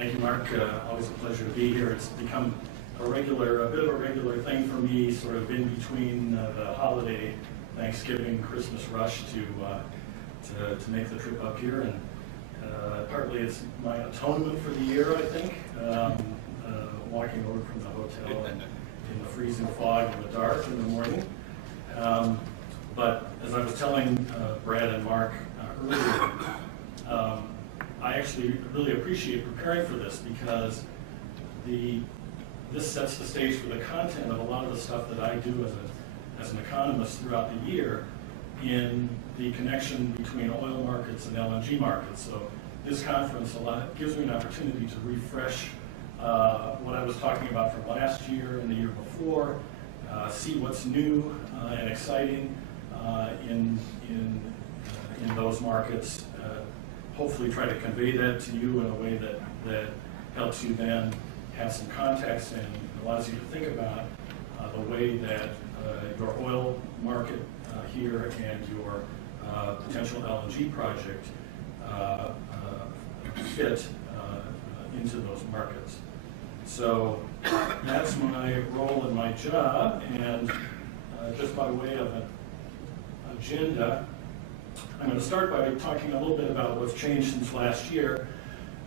Thank you, Mark. Always a pleasure to be here. It's become a bit of a regular thing for me, sort of in between the holiday, Thanksgiving, Christmas rush to make the trip up here. And partly it's my atonement for the year, I think, walking over from the hotel in the freezing fog in the dark in the morning. But as I was telling Brad and Mark earlier, I actually really appreciate preparing for this because this sets the stage for the content of a lot of the stuff that I do as an economist throughout the year in the connection between oil markets and LNG markets. So this conference gives me an opportunity to refresh what I was talking about from last year and the year before, see what's new and exciting in those markets. Hopefully try to convey that to you in a way that helps you then have some context and allows you to think about the way that your oil market here and your potential LNG project fit into those markets. So that's my role and my job, and just by way of an agenda, I'm going to start by talking a little bit about what's changed since last year.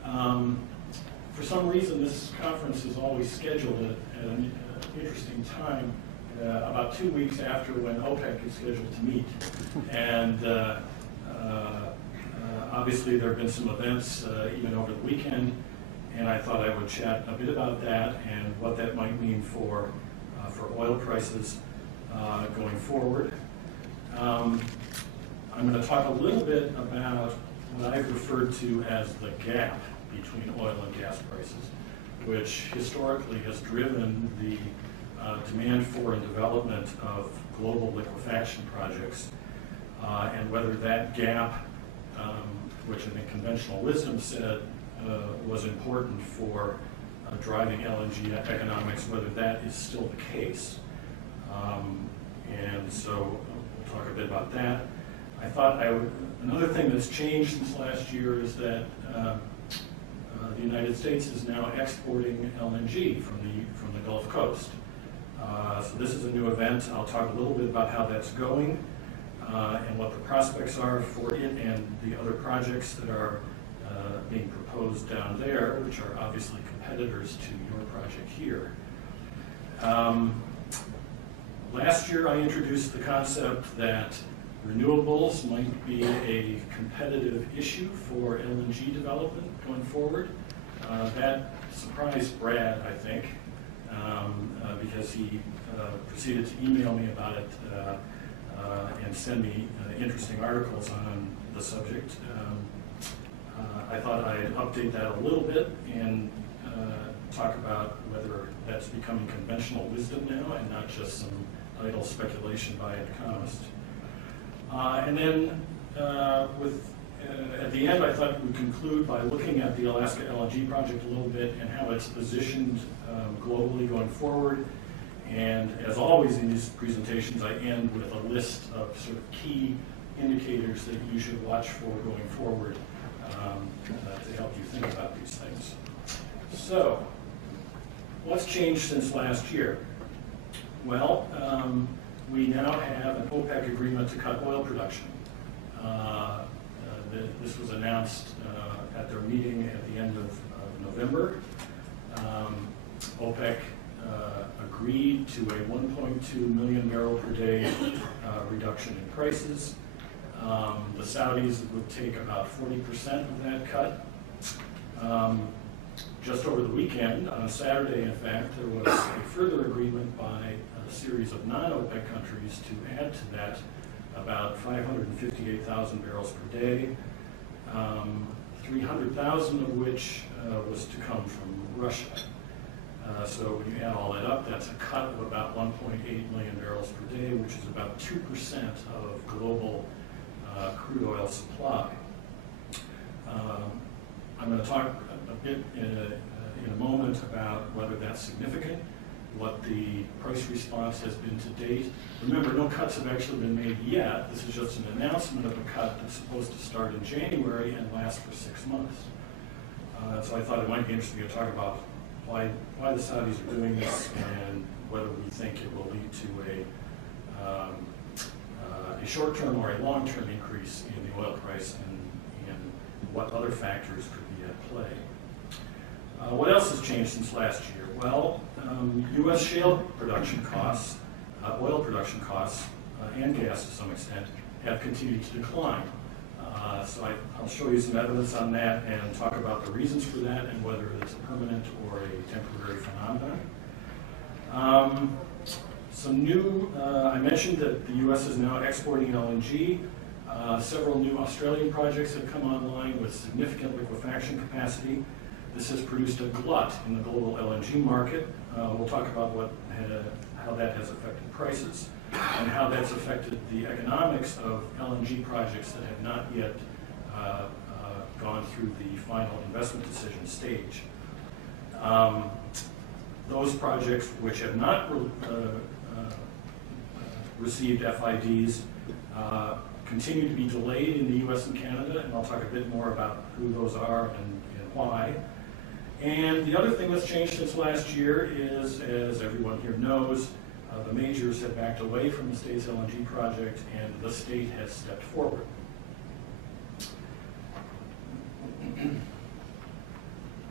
For some reason, this conference is always scheduled at an interesting time, about 2 weeks after when OPEC is scheduled to meet. And obviously there have been some events even over the weekend, and I thought I would chat a bit about that and what that might mean for oil prices going forward. I'm going to talk a little bit about what I've referred to as the gap between oil and gas prices, which historically has driven the demand for and development of global liquefaction projects, and whether that gap, which I think conventional wisdom said was important for driving LNG economics, whether that is still the case. And so we'll talk a bit about that. I thought another thing that's changed since last year is that the United States is now exporting LNG from the Gulf Coast. So this is a new event. I'll talk a little bit about how that's going and what the prospects are for it and the other projects that are being proposed down there, which are obviously competitors to your project here. Last year I introduced the concept that renewables might be a competitive issue for LNG development going forward. That surprised Brad, I think, because he proceeded to email me about it and send me interesting articles on the subject. I thought I'd update that a little bit and talk about whether that's becoming conventional wisdom now and not just some idle speculation by an economist. And then at the end, I thought we'd conclude by looking at the Alaska LNG project a little bit and how it's positioned globally going forward. And as always in these presentations, I end with a list of sort of key indicators that you should watch for going forward to help you think about these things. So, what's changed since last year? Well, we now have an OPEC agreement to cut oil production. This was announced at their meeting at the end of November. OPEC agreed to a 1.2 million barrel per day reduction in prices. The Saudis would take about 40% of that cut. Just over the weekend, on Saturday in fact, there was a further agreement by a series of non-OPEC countries to add to that about 558,000 barrels per day, 300,000 of which was to come from Russia. So when you add all that up, that's a cut of about 1.8 million barrels per day, which is about 2% of global crude oil supply. I'm going to talk a bit in a moment about whether that's significant, what the price response has been to date. Remember, no cuts have actually been made yet. This is just an announcement of a cut that's supposed to start in January and last for 6 months. So I thought it might be interesting to talk about why the Saudis are doing this and whether we think it will lead to a short-term or a long-term increase in the oil price and what other factors could be at play. What else has changed since last year? Well, U.S. shale production costs, oil production costs, and gas to some extent, have continued to decline. So I'll show you some evidence on that and talk about the reasons for that and whether it's a permanent or a temporary phenomenon. Some new, I mentioned that the U.S. is now exporting LNG. Several new Australian projects have come online with significant liquefaction capacity. This has produced a glut in the global LNG market. We'll talk about how that has affected prices and how that's affected the economics of LNG projects that have not yet gone through the final investment decision stage. Those projects which have not received FIDs continue to be delayed in the U.S. and Canada, and I'll talk a bit more about who those are and why. And the other thing that's changed since last year is, as everyone here knows, the majors have backed away from the state's LNG project, and the state has stepped forward.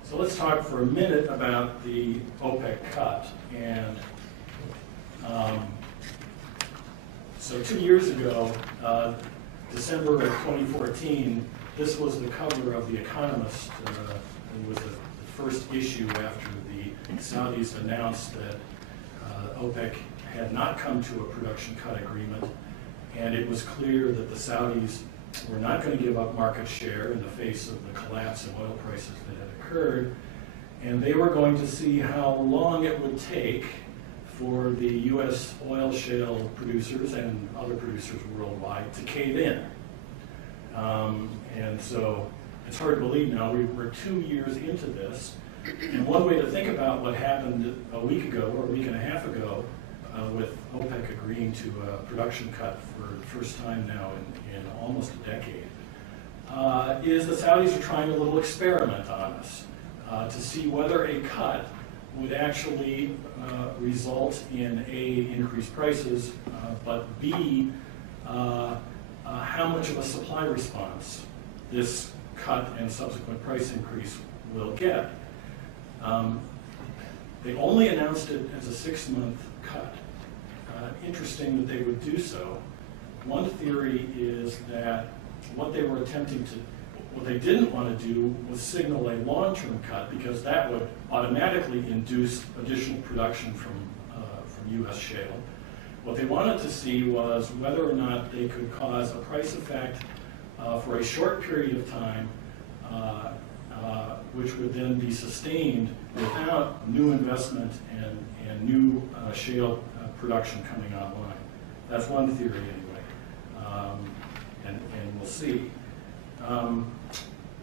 So let's talk for a minute about the OPEC cut. And so 2 years ago, December of 2014, this was the cover of The Economist. It was the first issue after the Saudis announced that OPEC had not come to a production cut agreement, and it was clear that the Saudis were not going to give up market share in the face of the collapse in oil prices that had occurred, and they were going to see how long it would take for the U.S. oil shale producers and other producers worldwide to cave in. And so it's hard to believe now we're 2 years into this, and one way to think about what happened a week ago or a week and a half ago with OPEC agreeing to a production cut for the first time now in almost a decade is the Saudis are trying a little experiment on us to see whether a cut would actually result in A, increased prices, but B, how much of a supply response this cut and subsequent price increase will get. They only announced it as a 6-month cut. Interesting that they would do so. One theory is that what they didn't want to do was signal a long-term cut, because that would automatically induce additional production from U.S. shale. What they wanted to see was whether or not they could cause a price effect for a short period of time, which would then be sustained without new investment and new shale production coming online. That's one theory anyway, and we'll see. Well,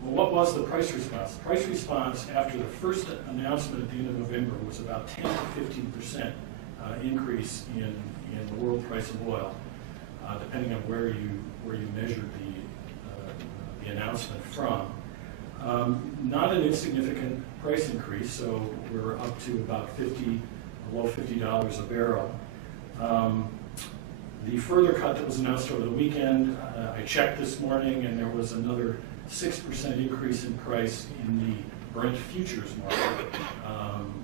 what was the price response? The price response after the first announcement at the end of November was about 10 to 15% increase in the world price of oil, depending on where you measured the announcement from. Not an insignificant price increase, so we're up to about below $50 a barrel. The further cut that was announced over the weekend, I checked this morning, and there was another 6% increase in price in the Brent futures market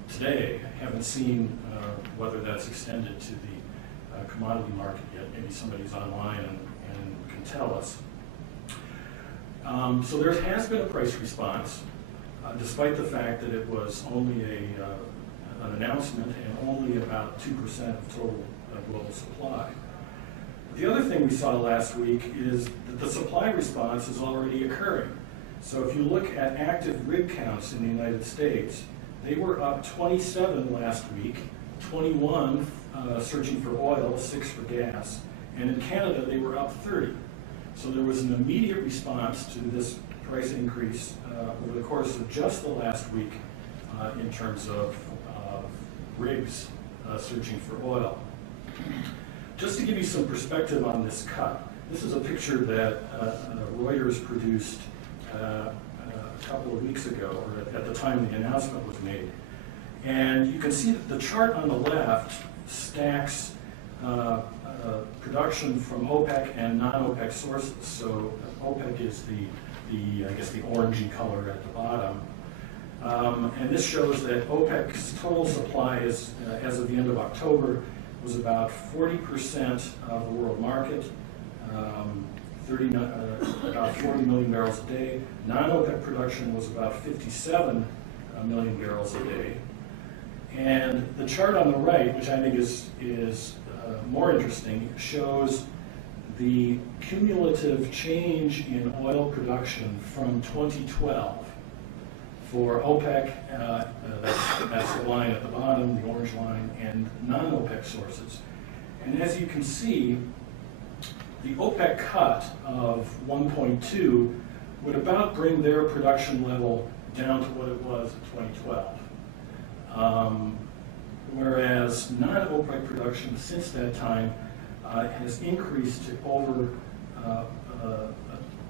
today. I haven't seen whether that's extended to the commodity market yet. Maybe somebody's online and can tell us. So there has been a price response, despite the fact that it was only an announcement and only about 2% of total global supply. The other thing we saw last week is that the supply response is already occurring. So if you look at active rig counts in the United States, they were up 27 last week, 21 searching for oil, 6 for gas, and in Canada they were up 30. So there was an immediate response to this price increase over the course of just the last week in terms of rigs searching for oil. Just to give you some perspective on this cut, this is a picture that Reuters produced a couple of weeks ago, or at the time the announcement was made. And you can see that the chart on the left stacks production from OPEC and non-OPEC sources. So OPEC is I guess the orangey color at the bottom. And this shows that OPEC's total supply is, as of the end of October, was about 40% of the world market, about 40 million barrels a day. Non-OPEC production was about 57 million barrels a day. And the chart on the right, which I think is more interesting, shows the cumulative change in oil production from 2012 for OPEC, that's the line at the bottom, the orange line, and non-OPEC sources. And as you can see, the OPEC cut of 1.2 would about bring their production level down to what it was in 2012. Whereas non-OPEC production since that time has increased to over,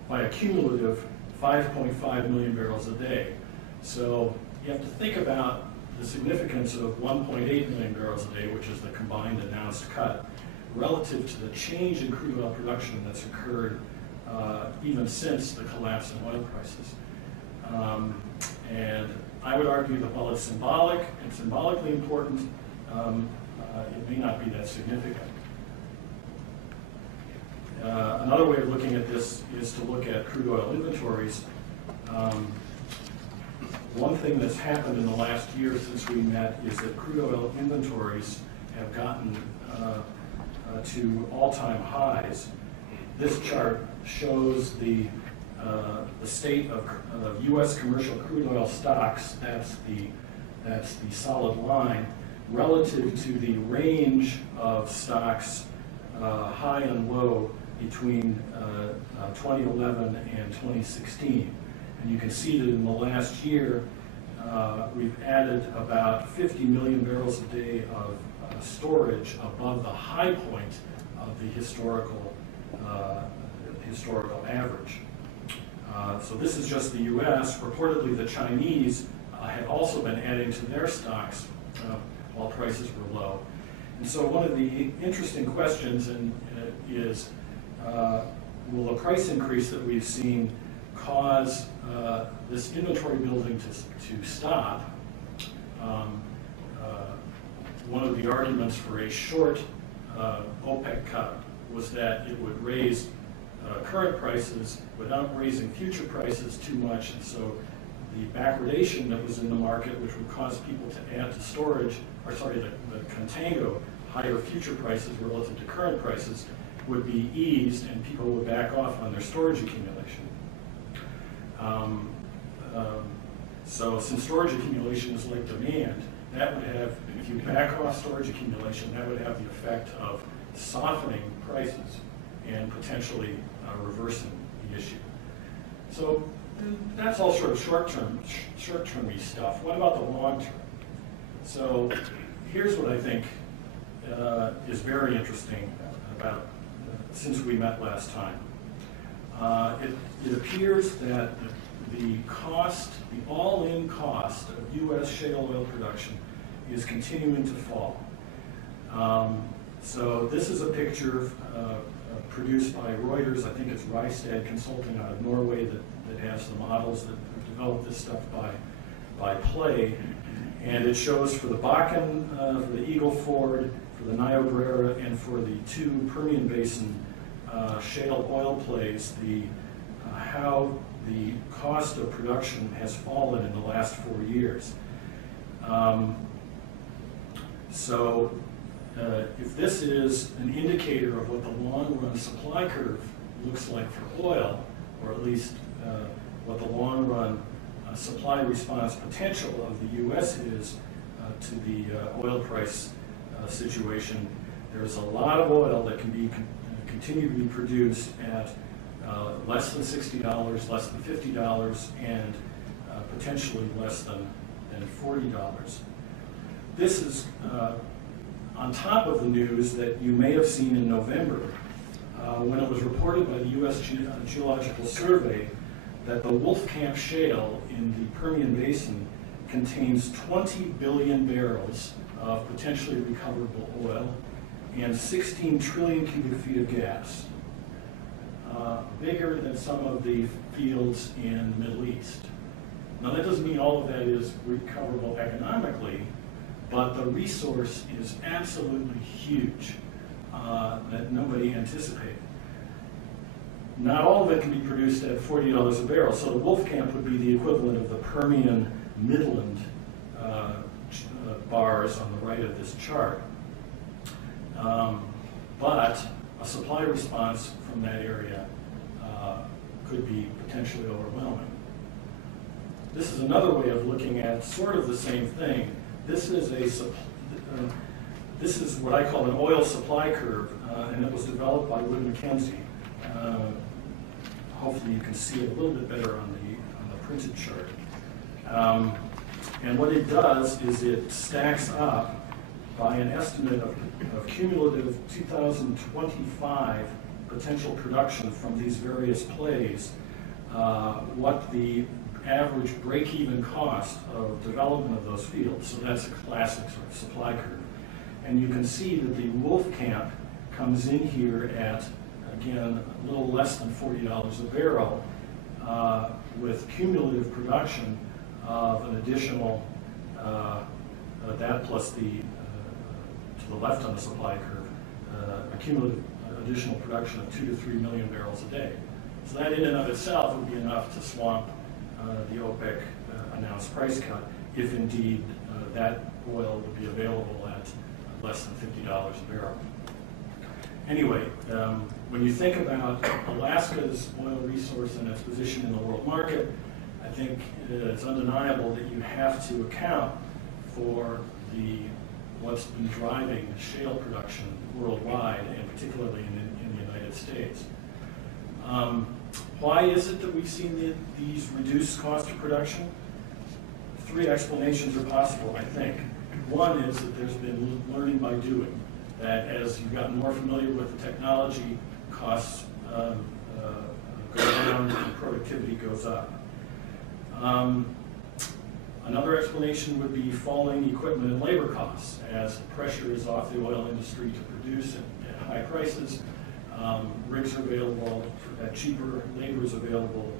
by a cumulative 5.5 million barrels a day. So you have to think about the significance of 1.8 million barrels a day, which is the combined announced cut, relative to the change in crude oil production that's occurred even since the collapse in oil prices. And I would argue that while it's symbolic and symbolically important, it may not be that significant. Another way of looking at this is to look at crude oil inventories. One thing that's happened in the last year since we met is that crude oil inventories have gotten to all-time highs. This chart shows the state of U.S. commercial crude oil stocks. That's the solid line relative to the range of stocks, high and low, between 2011 and 2016. And you can see that in the last year, we've added about 50 million barrels a day of storage above the high point of the historical average. So this is just the U.S. Reportedly, the Chinese had also been adding to their stocks while prices were low. And so one of the interesting questions is, will the price increase that we've seen cause this inventory building to stop? One of the arguments for a short OPEC cut was that it would raise current prices without raising future prices too much, and so the backwardation that was in the market, which would cause people to add to storage, the contango, higher future prices relative to current prices, would be eased and people would back off on their storage accumulation. So since storage accumulation is like demand, that would have, if you back off storage accumulation, that would have the effect of softening prices and potentially reversing the issue. So that's all sort of short-termy stuff. What about the long term? So here's what I think is very interesting about since we met last time. It appears that the cost, the all-in cost of U.S. shale oil production is continuing to fall. So this is a picture produced by Reuters. I think it's Rystad Consulting out of Norway that has the models that have developed this stuff by play. And it shows for the Bakken, for the Eagle Ford, for the Niobrara, and for the two Permian Basin shale oil plays, how the cost of production has fallen in the last 4 years. If this is an indicator of what the long-run supply curve looks like for oil, or at least what the long-run supply response potential of the U.S. is to the oil price situation, there's a lot of oil that can continue to be produced at less than $60, less than $50, and potentially less than $40. This is on top of the news that you may have seen in November when it was reported by the U.S. Geological Survey that the Wolfcamp Shale in the Permian Basin contains 20 billion barrels of potentially recoverable oil and 16 trillion cubic feet of gas, bigger than some of the fields in the Middle East. Now that doesn't mean all of that is recoverable economically, but the resource is absolutely huge that nobody anticipated. Not all of it can be produced at $40 a barrel, so the Wolfcamp would be the equivalent of the Permian Midland bars on the right of this chart. But a supply response from that area could be potentially overwhelming. This is another way of looking at sort of the same thing. This is this is what I call an oil supply curve, and it was developed by Wood Mackenzie. Hopefully you can see it a little bit better on the printed chart. And what it does is it stacks up by an estimate of cumulative 2025 potential production from these various plays, what the average break-even cost of development of those fields. So that's a classic sort of supply curve. And you can see that the Wolfcamp comes in here at, again, a little less than $40 a barrel, with cumulative production of an additional, that plus the, to the left on the supply curve, a cumulative additional production of 2 to 3 million barrels a day. So that in and of itself would be enough to swamp the OPEC announced price cut, if indeed that oil would be available at less than $50 a barrel. Anyway, when you think about Alaska's oil resource and its position in the world market, I think it's undeniable that you have to account for what's been driving shale production worldwide, and particularly in the United States. Why is it that we've seen these reduced costs of production? 3 explanations are possible, I think. One is that there's been learning by doing, that as you've gotten more familiar with the technology, costs go down and productivity goes up. Another explanation would be falling equipment and labor costs, as pressure is off the oil industry to produce at high prices. Rigs are available at cheaper, labor is available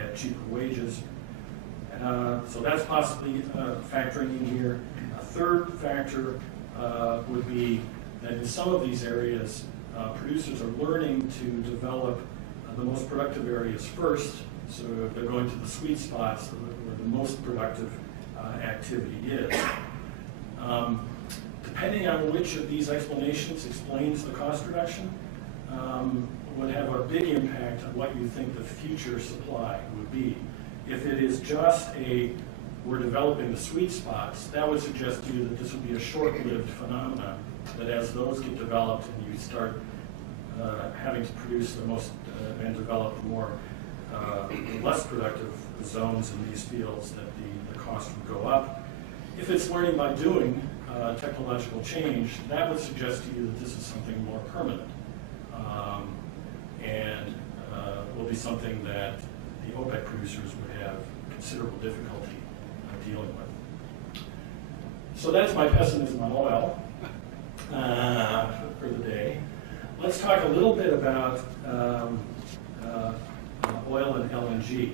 at cheaper wages. So that's possibly factoring in here. A third factor would be that in some of these areas, producers are learning to develop the most productive areas first, so they're going to the sweet spots where the most productive activity is. Depending on which of these explanations explains the cost reduction, would have a big impact on what you think the future supply would be. If it is just we're developing the sweet spots, that would suggest to you that this would be a short-lived phenomenon, that as those get developed and you start having to produce the most and develop the more less productive zones in these fields, that the cost would go up. If it's learning by doing, technological change, that would suggest to you that this is something more permanent, and will be something that the OPEC producers would have considerable difficulty dealing with. So that's my pessimism on oil for the day. Let's talk a little bit about oil and LNG.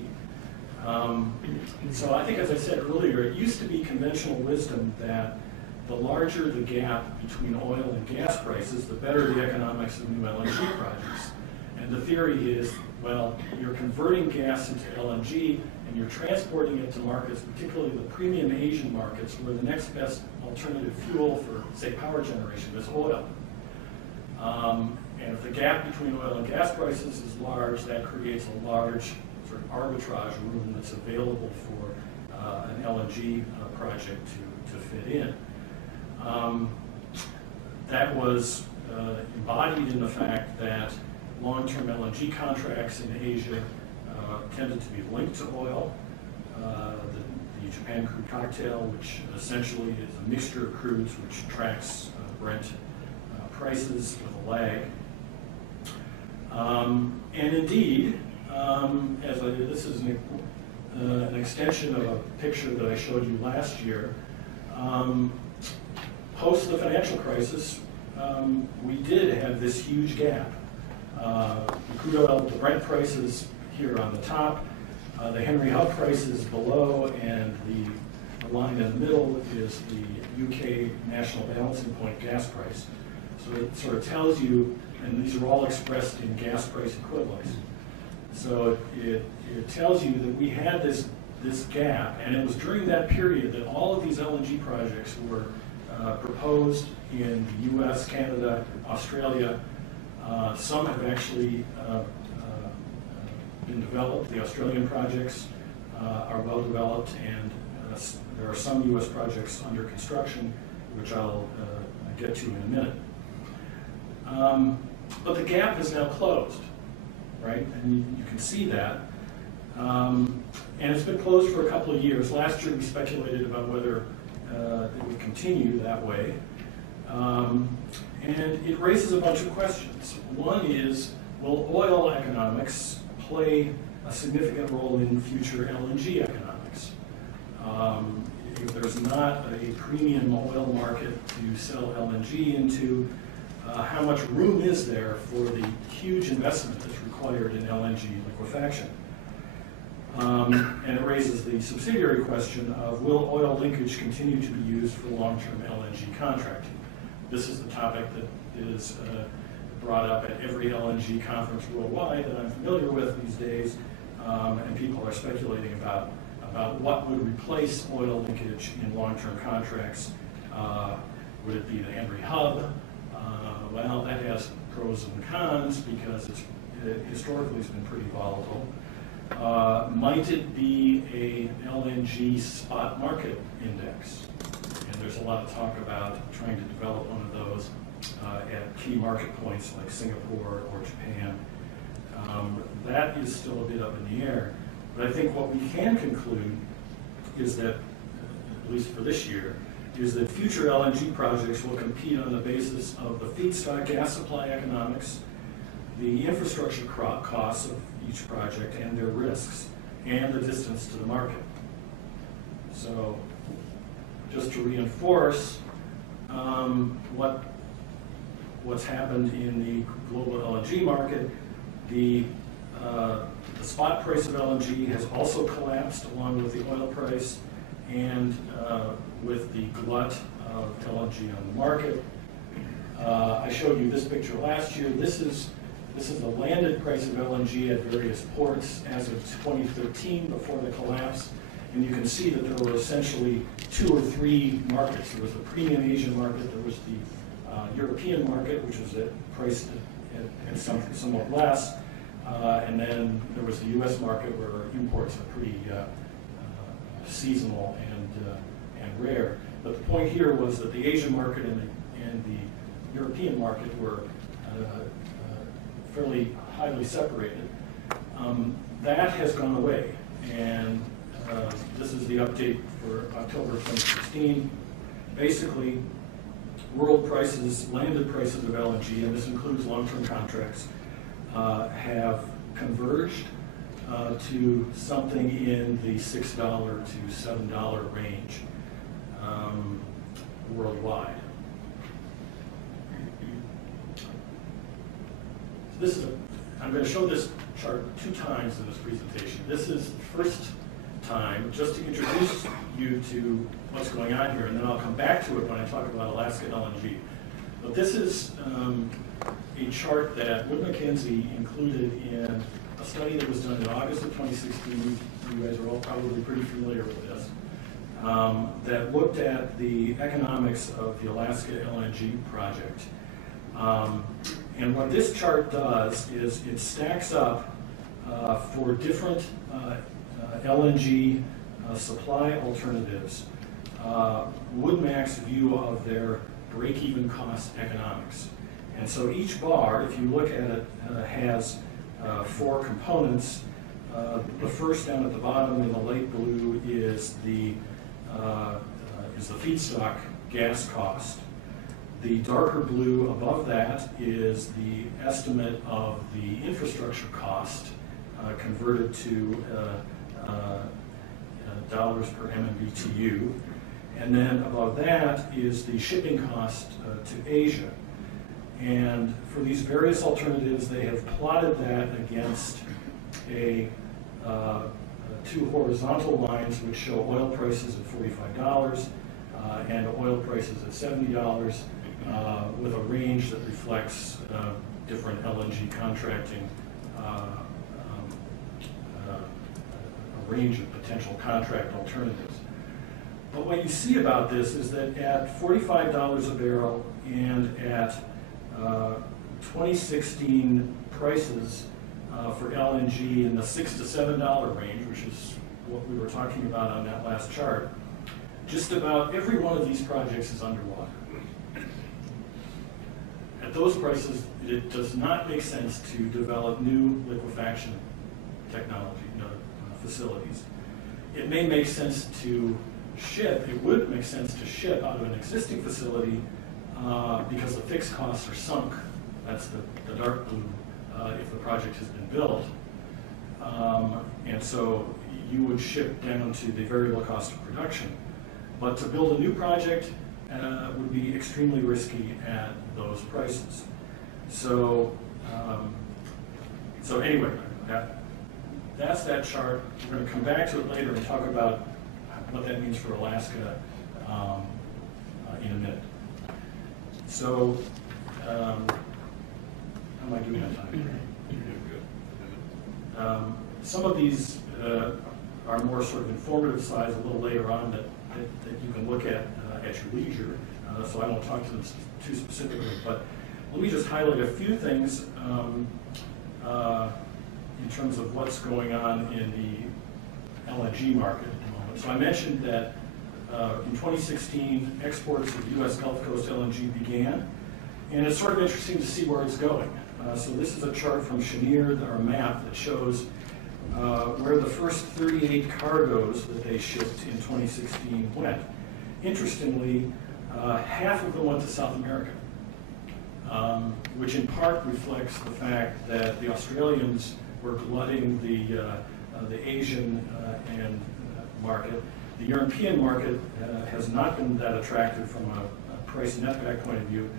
So I think, as I said earlier, it used to be conventional wisdom that the larger the gap between oil and gas prices, the better the economics of new LNG projects. And the theory is, well, you're converting gas into LNG and you're transporting it to markets, particularly the premium Asian markets, where the next best alternative fuel for, say, power generation is oil. And if the gap between oil and gas prices is large, that creates a large sort of arbitrage room that's available for an LNG project to fit in. That was embodied in the fact that long-term LNG contracts in Asia tended to be linked to oil. The Japan crude cocktail, which essentially is a mixture of crudes which tracks Brent prices with a lag. And indeed, this is an extension of a picture that I showed you last year. Post the financial crisis, we did have this huge gap. The crude oil, the Brent prices here on the top, the Henry Hub prices below, and the line in the middle is the UK National Balancing Point gas price. So it sort of tells you, and these are all expressed in gas price equivalents. So it tells you that we had this gap, and it was during that period that all of these LNG projects were proposed in the US, Canada, Australia. Some have actually been developed. The Australian projects are well developed, and there are some US projects under construction, which I'll get to in a minute. But the gap is now closed, right? And you can see that. And it's been closed for a couple of years. Last year we speculated about whether it would continue that way. And it raises a bunch of questions. One is, will oil economics play a significant role in future LNG economics? If there's not a premium oil market to sell LNG into, how much room is there for the huge investment that's required in LNG liquefaction? And it raises the subsidiary question of, will oil linkage continue to be used for long-term LNG contracting? This is the topic that is brought up at every LNG conference worldwide that I'm familiar with these days, and people are speculating about what would replace oil linkage in long-term contracts. Would it be the Henry Hub? Well, that has pros and cons because historically it's been pretty volatile. Might it be a LNG spot market index? And there's a lot of talk about trying to develop one of those at key market points like Singapore or Japan. That is still a bit up in the air. But I think what we can conclude is that, at least for this year, is that future LNG projects will compete on the basis of the feedstock gas supply economics, the infrastructure costs of each project and their risks, and the distance to the market. So just to reinforce what's happened in the global LNG market, the spot price of LNG has also collapsed along with the oil price and with the glut of LNG on the market. I showed you this picture last year. This is the landed price of LNG at various ports as of 2013 before the collapse. And you can see that there were essentially 2 or 3 markets. There was the premium Asian market, there was the European market, which was priced at something somewhat less, and then there was the US market where imports are pretty seasonal and rare. But the point here was that the Asian market and the European market were fairly highly separated. That has gone away, and this is the update for October 2016. Basically, world prices, landed prices of LNG, and this includes long-term contracts, have converged to something in the $6 to $7 range worldwide. I'm going to show this chart 2 times in this presentation. This is the first time just to introduce you to what's going on here, and then I'll come back to it when I talk about Alaska LNG. But this is a chart that Wood Mackenzie included in a study that was done in August of 2016. You guys are all probably pretty familiar with this. That looked at the economics of the Alaska LNG project. And what this chart does is it stacks up for different LNG supply alternatives, WoodMac's view of their break-even cost economics. And so each bar, if you look at it, has 4 components. The first down at the bottom in the light blue is the feedstock gas cost. The darker blue above that is the estimate of the infrastructure cost converted to dollars per MMBTU. And then above that is the shipping cost to Asia. And for these various alternatives, they have plotted that against two horizontal lines which show oil prices at $45 and oil prices at $70 with a range that reflects different LNG contracting, a range of potential contract alternatives. But what you see about this is that at $45 a barrel and at 2016 prices for LNG in the $6 to $7 range, which is what we were talking about on that last chart, just about every one of these projects is underwater. At those prices, it does not make sense to develop new liquefaction technology, facilities. It may make sense to ship, it would make sense to ship out of an existing facility because the fixed costs are sunk. That's the dark blue if the project has been built. And so you would ship down to the variable cost of production. But to build a new project would be extremely risky at those prices. So, anyway, that's that chart. We're going to come back to it later and talk about what that means for Alaska in a minute. So, how am I doing on time? Some of these are more sort of informative slides a little later on that you can look at your leisure, so I won't talk to them too specifically, but let me just highlight a few things in terms of what's going on in the LNG market at the moment. So I mentioned that in 2016, exports of U.S. Gulf Coast LNG began, and it's sort of interesting to see where it's going. So this is a chart from Cheniere, or a map that shows where the first 38 cargoes that they shipped in 2016 went. Interestingly, half of them went to South America, which in part reflects the fact that the Australians were glutting the Asian and market. The European market has not been that attractive from a price netback point of view,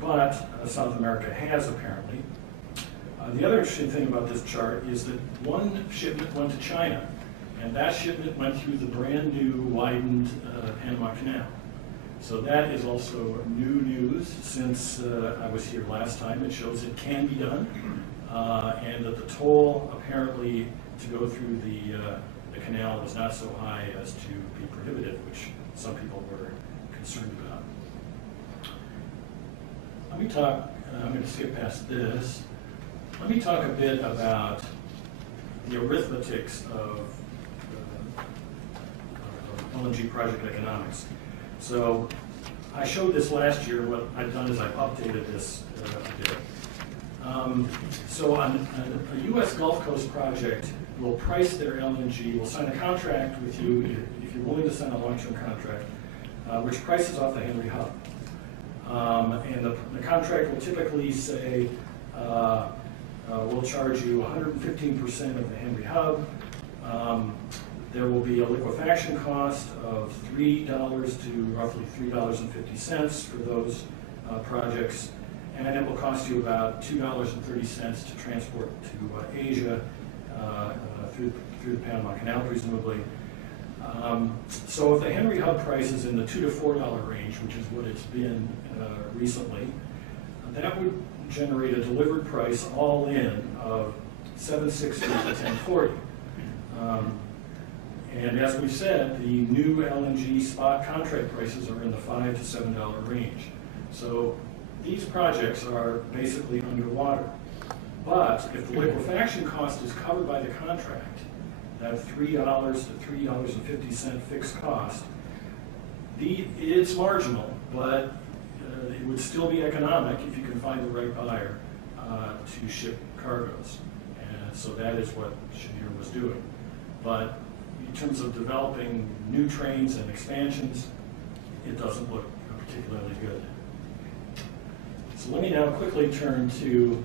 but South America has apparently. The other interesting thing about this chart is that one shipment went to China, and that shipment went through the brand new widened Panama Canal. So that is also new news since I was here last time. It shows it can be done, and that the toll apparently to go through the canal was not so high as to be prohibitive, which some people were concerned about. Let me talk, I'm going to skip past this. Let me talk a bit about the arithmetics of LNG project economics. So I showed this last year. What I've done is I've updated this a bit. So a U.S. Gulf Coast project will price their LNG, will sign a contract with you if you're willing to sign a long-term contract, which prices off the Henry Hub. And the contract will typically say, we'll charge you 115% of the Henry Hub. There will be a liquefaction cost of $3 to roughly $3.50 for those projects, and it will cost you about $2.30 to transport to Asia through the Panama Canal, presumably. So if the Henry Hub price is in the $2 to $4 range, which is what it's been recently, that would generate a delivered price all in of $7.60 to $10.40. And as we've said, the new LNG spot contract prices are in the $5 to $7 range. So these projects are basically underwater. But if the liquefaction cost is covered by the contract, that $3 to $3.50 fixed cost, it's marginal, but it would still be economic if you can find the right buyer to ship cargoes. And so that is what Cheniere was doing. But in terms of developing new trains and expansions, it doesn't look particularly good. So let me now quickly turn to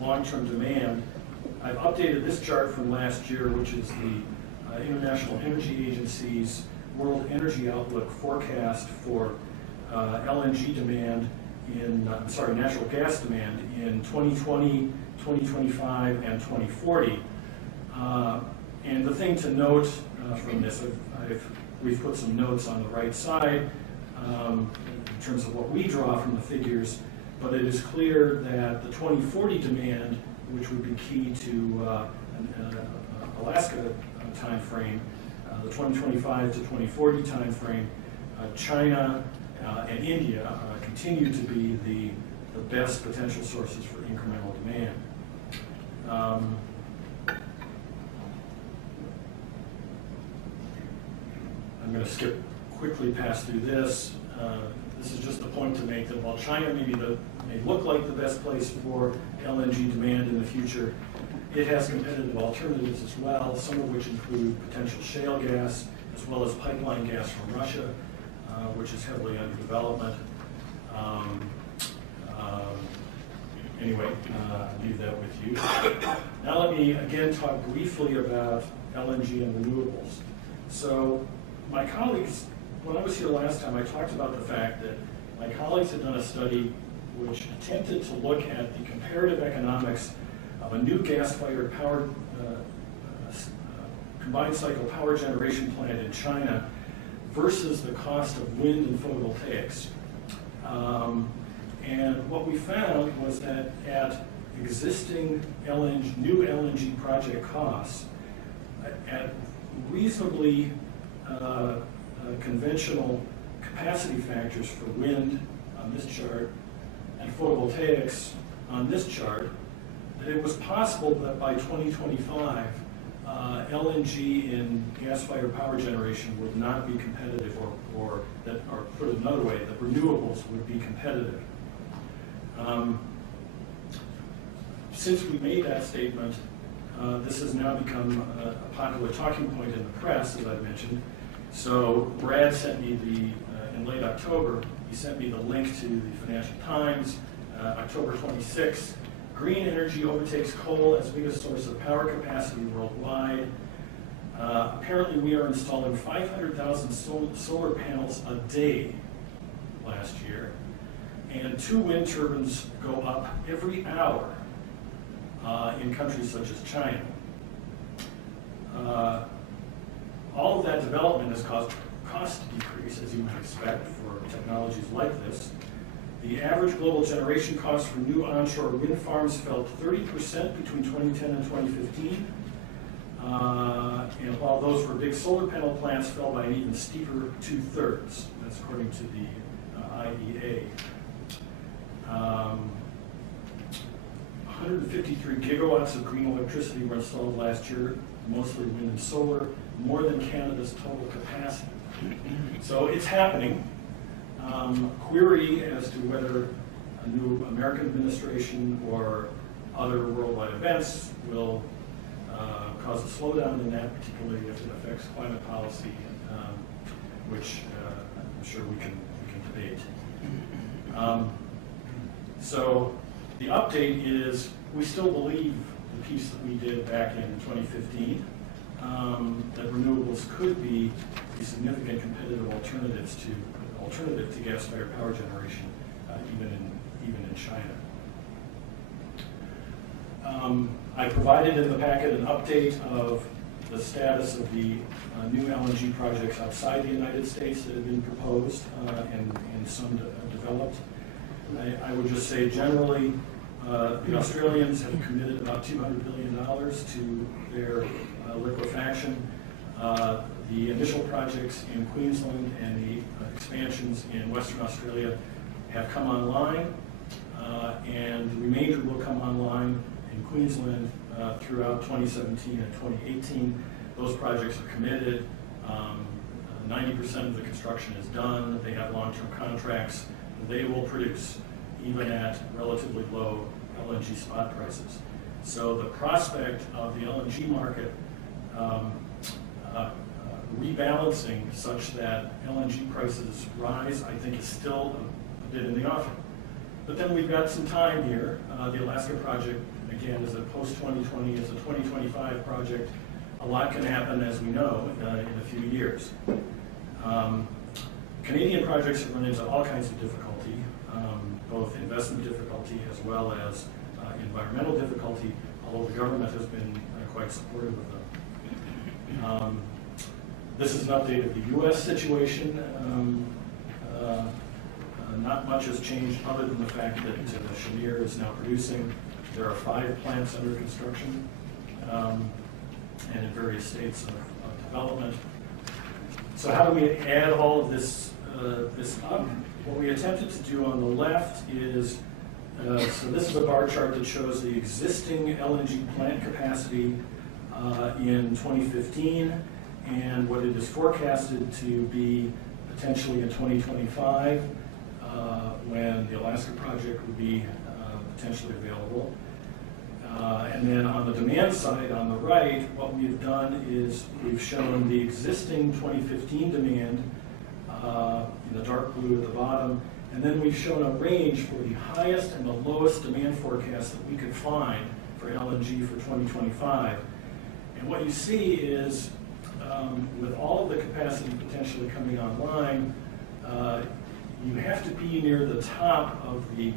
long-term demand. I've updated this chart from last year, which is the International Energy Agency's World Energy Outlook forecast for LNG demand natural gas demand in 2020, 2025, and 2040. And the thing to note from this, we've put some notes on the right side in terms of what we draw from the figures, but it is clear that the 2040 demand, which would be key to Alaska time frame, the 2025 to 2040 time frame, China and India continue to be the best potential sources for incremental demand. I'm going to skip quickly past through this. This is just a point to make that while China may look like the best place for LNG demand in the future, it has competitive alternatives as well, some of which include potential shale gas, as well as pipeline gas from Russia, which is heavily under development. Anyway, I'll leave that with you. Now let me again talk briefly about LNG and renewables. So my colleagues, when I was here last time, I talked about the fact that my colleagues had done a study which attempted to look at the comparative economics of a new gas-fired power combined cycle power generation plant in China versus the cost of wind and photovoltaics. And what we found was that at existing new LNG project costs, at reasonably conventional capacity factors for wind on this chart and photovoltaics on this chart, that it was possible that by 2025, LNG in gas-fired power generation would not be competitive, or put it another way, that renewables would be competitive. Since we made that statement, this has now become a popular talking point in the press, as I mentioned. So Brad sent me in late October, he sent me the link to the Financial Times, October 26th. Green energy overtakes coal as biggest source of power capacity worldwide. Apparently we are installing 500,000 solar panels a day last year, and 2 wind turbines go up every hour in countries such as China. All of that development has caused cost decrease, as you might expect for technologies like this. The average global generation cost for new onshore wind farms fell 30% between 2010 and 2015. And while those for big solar panel plants fell by an even steeper 2/3. That's according to the IEA. 153 gigawatts of green electricity were installed last year, mostly wind and solar, more than Canada's total capacity. So it's happening. Query as to whether a new American administration or other worldwide events will cause a slowdown in that, particularly if it affects climate policy, which I'm sure we can debate. So the update is we still believe the piece that we did back in 2015, that renewables could be a significant competitive alternative to gas-fired power generation, even in China. I provided in the packet an update of the status of the new LNG projects outside the United States that have been proposed and some developed. I would just say generally, the Australians have committed about $200 billion to their liquefaction. The initial projects in Queensland and the expansions in Western Australia have come online, and the remainder will come online in Queensland throughout 2017 and 2018. Those projects are committed. 90% of the construction is done. They have long-term contracts. They will produce, even at relatively low LNG spot prices. So the prospect of the LNG market rebalancing such that LNG prices rise, I think, is still a bit in the offing. But then we've got some time here. The Alaska project again, is a post-2020, is a 2025 project. A lot can happen, as we know, in a few years. Canadian projects have run into all kinds of difficulty, both investment difficulty as well as environmental difficulty, although the government has been quite supportive of them. This is an update of the U.S. situation. Not much has changed other than the fact that Cheniere is now producing. There are 5 plants under construction and in various states of development. So how do we add all of this up? What we attempted to do on the left is, so this is a bar chart that shows the existing LNG plant capacity in 2015 and what it is forecasted to be potentially in 2025 when the Alaska project would be potentially available. And then on the demand side, on the right, what we've done is we've shown the existing 2015 demand in the dark blue at the bottom, and then we've shown a range for the highest and the lowest demand forecast that we could find for LNG for 2025. And what you see is, with all of the capacity potentially coming online, you have to be near the top of the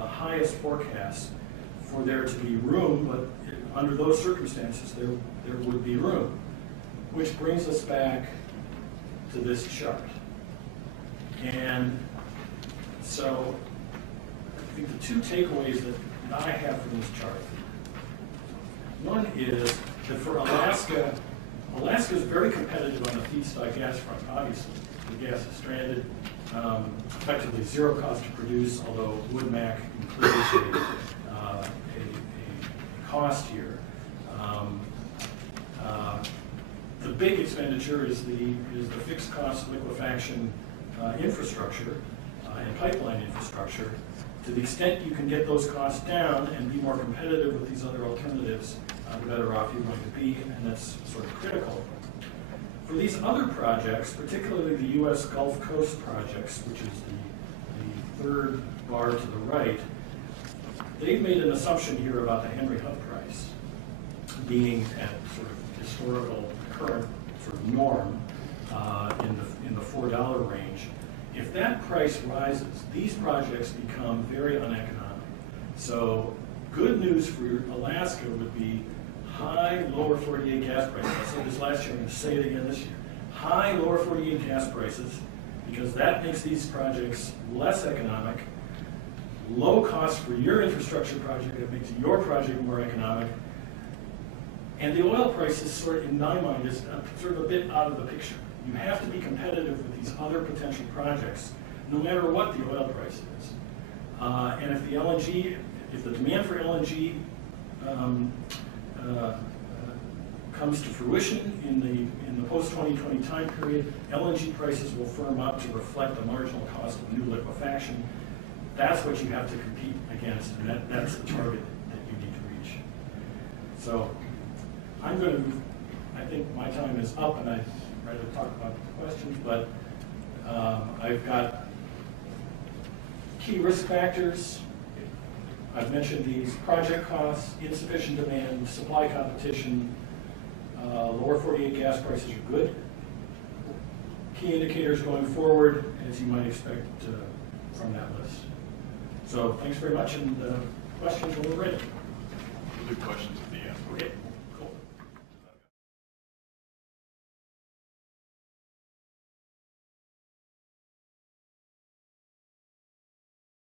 highest forecast for there to be room, but under those circumstances, there would be room. Which brings us back to this chart. And so I think the 2 takeaways that I have from this chart. One is that for Alaska, Alaska is very competitive on the feedstock gas front, obviously. The gas is stranded, effectively 0 cost to produce, although WoodMac includes a cost here. The big expenditure is the fixed cost liquefaction infrastructure and pipeline infrastructure. To the extent you can get those costs down and be more competitive with these other alternatives, the better off you're going to be, and that's sort of critical. For these other projects, particularly the U.S. Gulf Coast projects, which is the 3rd bar to the right, they've made an assumption here about the Henry Hub price being at sort of historical current sort of norm in the $4 range. If that price rises, these projects become very uneconomic. So good news for Alaska would be high lower 48 gas prices. I said this last year, I'm going to say it again this year. High lower 48 gas prices, because that makes these projects less economic. Low cost for your infrastructure project, that makes your project more economic. And the oil price is sort of, in my mind, is sort of a bit out of the picture. You have to be competitive with these other potential projects, no matter what the oil price is. And if the LNG, if the demand for LNG comes to fruition in the post-2020 time period, LNG prices will firm up to reflect the marginal cost of new liquefaction. That's what you have to compete against, and that's the target that you need to reach. So I'm going to, I think my time is up, and I'm ready to talk about the questions, but I've got key risk factors. I've mentioned these: project costs, insufficient demand, supply competition, lower 48 gas prices are good. Key indicators going forward, as you might expect from that list. So thanks very much, and questions when we're ready. We'll do questions at the end. Okay.